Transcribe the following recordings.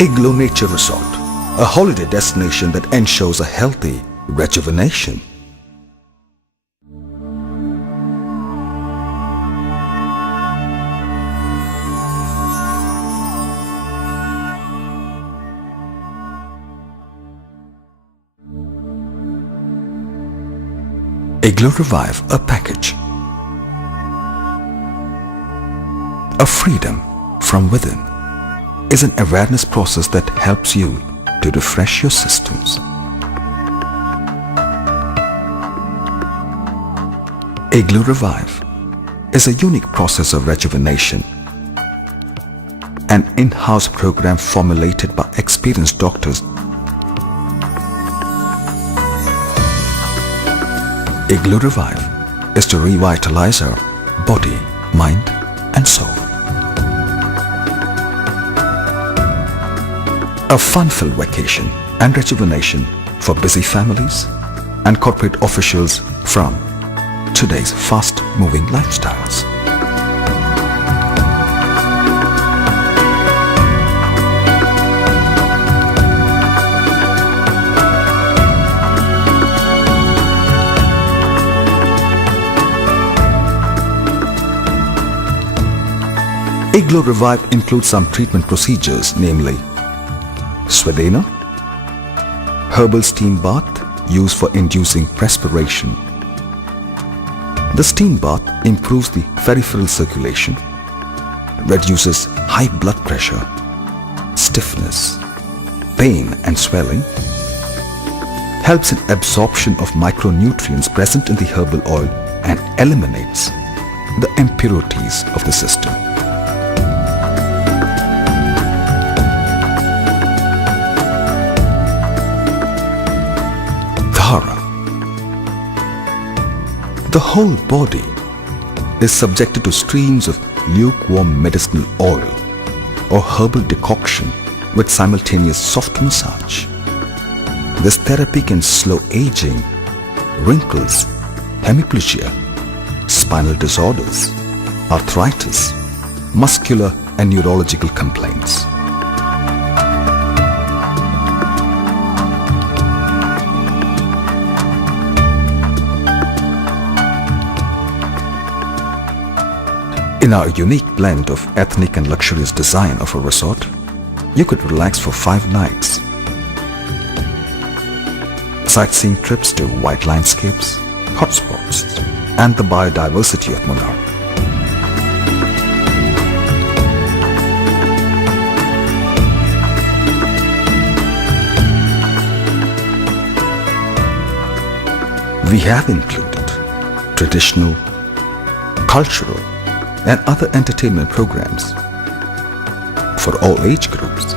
Igloo Nature Resort, a holiday destination that ensures a healthy rejuvenation. Igloo Revive, a package. A freedom from within is an awareness process that helps you to refresh your systems. Igloo Revive is a unique process of rejuvenation, an in-house program formulated by experienced doctors. Igloo Revive is to revitalize our body, mind, and soul. A fun-filled vacation and rejuvenation for busy families and corporate officials from today's fast-moving lifestyles. Igloo Revive includes some treatment procedures, namely Swadena, herbal steam bath used for inducing perspiration. The steam bath improves the peripheral circulation, reduces high blood pressure, stiffness, pain and swelling, helps in absorption of micronutrients present in the herbal oil and eliminates the impurities of the system. The whole body is subjected to streams of lukewarm medicinal oil or herbal decoction with simultaneous soft massage. This therapy can slow aging, wrinkles, hemiplegia, spinal disorders, arthritis, muscular and neurological complaints. In our unique blend of ethnic and luxurious design of a resort, you could relax for 5 nights. Sightseeing trips to white landscapes, hotspots, and the biodiversity of Munnar. We have included traditional, cultural, and other entertainment programs for all age groups.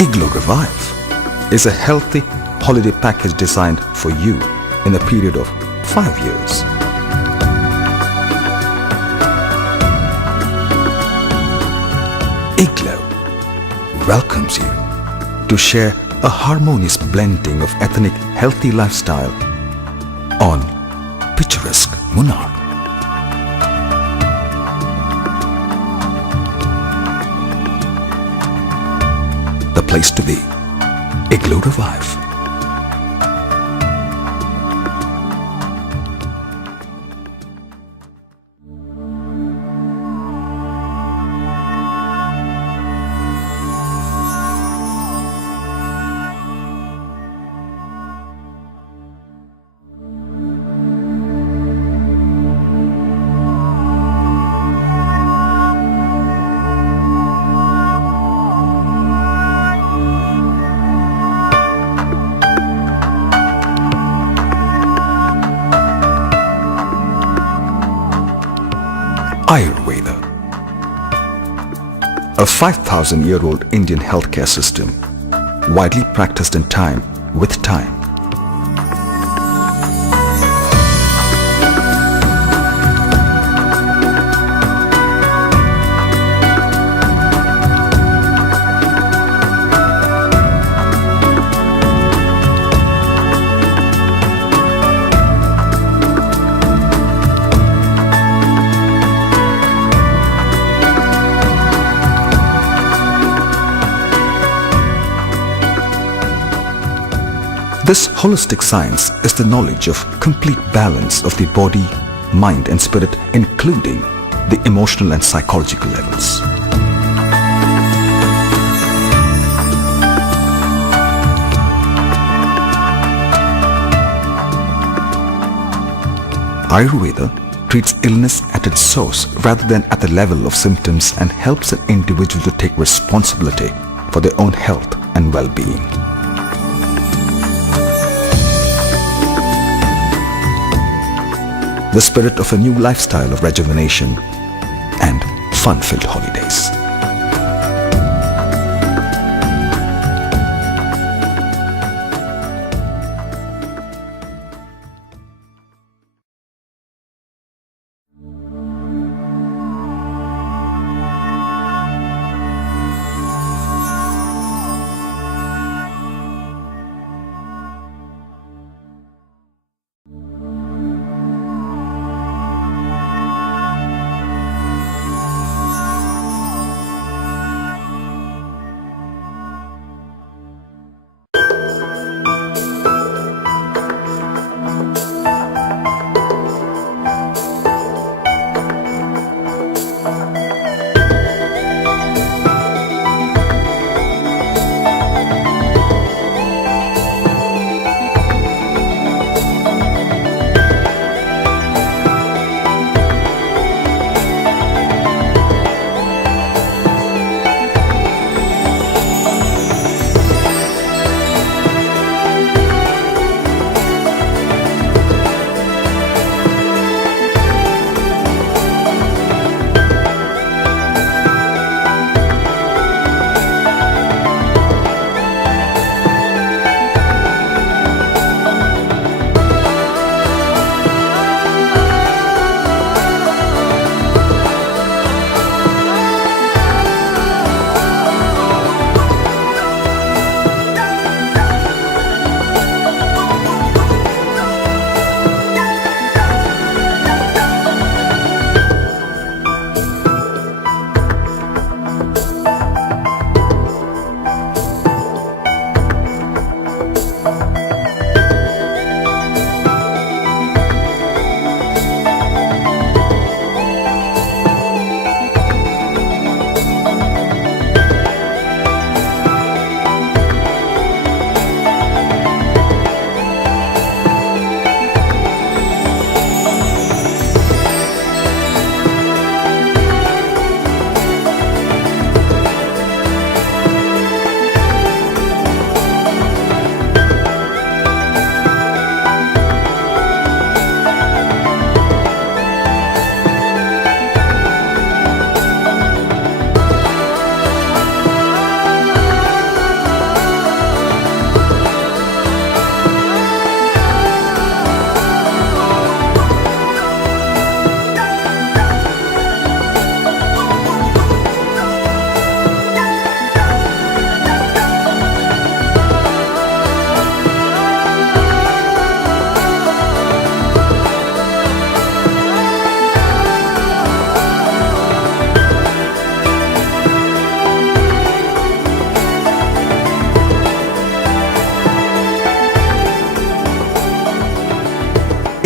Igloo Revive is a healthy holiday package designed for you in a period of 5 years. Igloo welcomes you to share a harmonious blending of ethnic healthy lifestyle on picturesque Munnar. The place to be, Igloo Revive. Ayurveda, a 5,000-year-old Indian healthcare system, widely practiced in time with time. This holistic science is the knowledge of complete balance of the body, mind and spirit, including the emotional and psychological levels. Ayurveda treats illness at its source rather than at the level of symptoms and helps an individual to take responsibility for their own health and well-being. The spirit of a new lifestyle of rejuvenation and fun-filled holidays.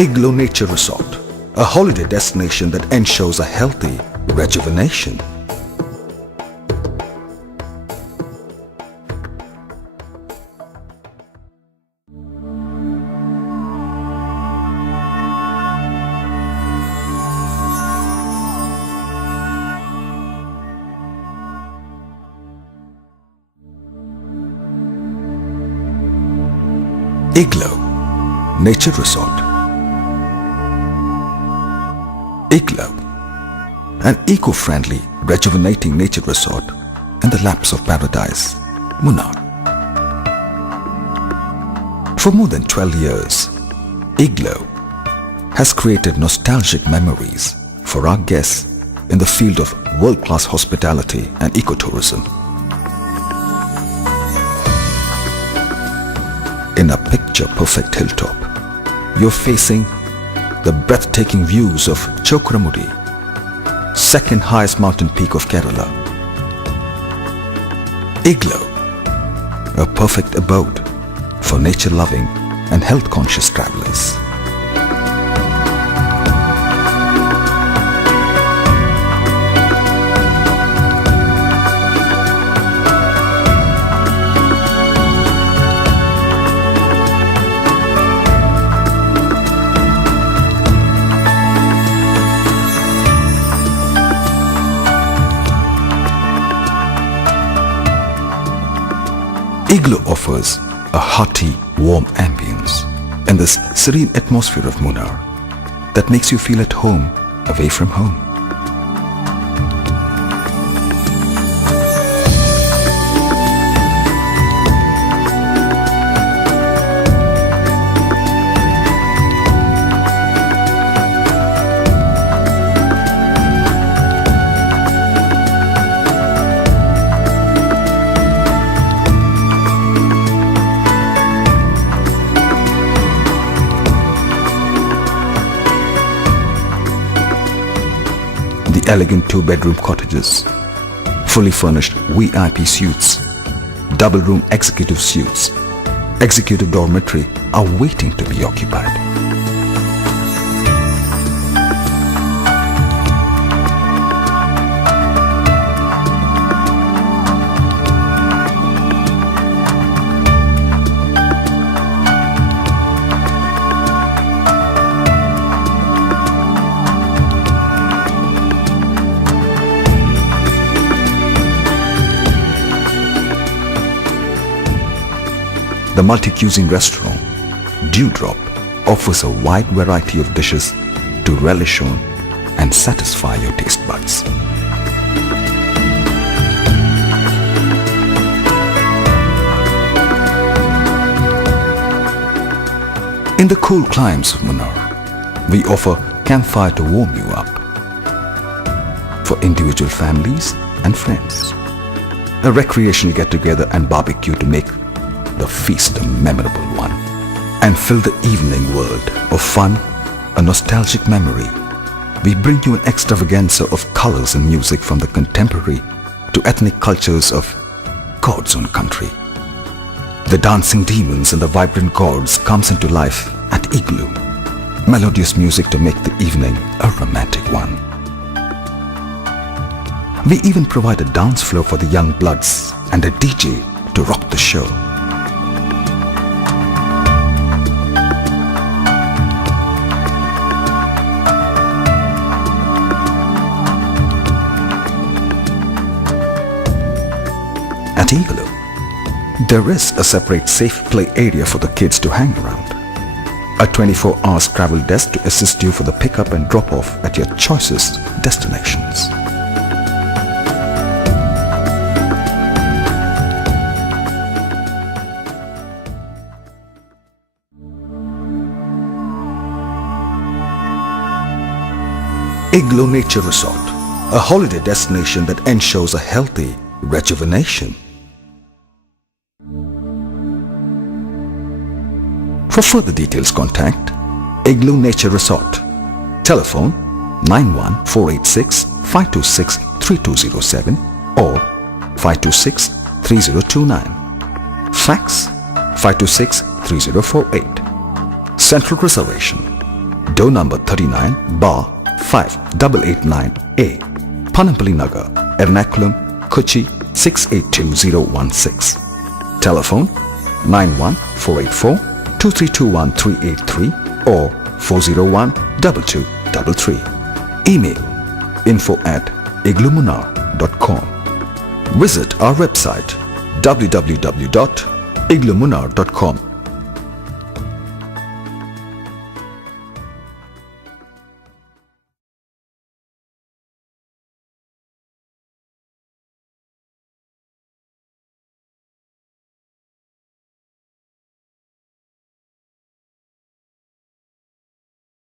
Igloo Nature Resort, a holiday destination that ensures a healthy rejuvenation. Igloo Nature Resort. Igloo, an eco-friendly, rejuvenating nature resort in the laps of paradise, Munnar. For more than 12 years, Igloo has created nostalgic memories for our guests in the field of world-class hospitality and ecotourism. In a picture-perfect hilltop, you're facing the breathtaking views of Chokramudi, second highest mountain peak of Kerala. Igloo, a perfect abode for nature-loving and health-conscious travelers. Igloo offers a hearty, warm ambience in this serene atmosphere of Munnar that makes you feel at home away from home. The elegant two-bedroom cottages, fully furnished VIP suites, double-room executive suites, executive dormitory are waiting to be occupied. The multi-cuisine restaurant, Dewdrop, offers a wide variety of dishes to relish on and satisfy your taste buds. In the cool climes of Munnar, we offer campfire to warm you up. For individual families and friends, a recreational get-together and barbecue to make the feast a memorable one and fill the evening world of fun, a nostalgic memory. We bring you an extravaganza of colors and music from the contemporary to ethnic cultures of God's own country. The dancing demons and the vibrant gods comes into life at Igloo. Melodious music to make the evening a romantic one. We even provide a dance floor for the young bloods and a DJ to rock the show. At Igloo, there is a separate safe play area for the kids to hang around. A 24-hour travel desk to assist you for the pickup and drop-off at your choicest destinations. Igloo Nature Resort, a holiday destination that ensures a healthy rejuvenation. For further details, contact Igloo Nature Resort. Telephone 91486-526-3207 or 526-3029. Fax 526-3048. Central Reservation. Door number 39 bar 5889A. Panampally Nagar, Ernakulam, Kochi 682016. Telephone 91-484-2321383 or 401-2233. Email info@igloomunnar.com. Visit our website www.igloomunnar.com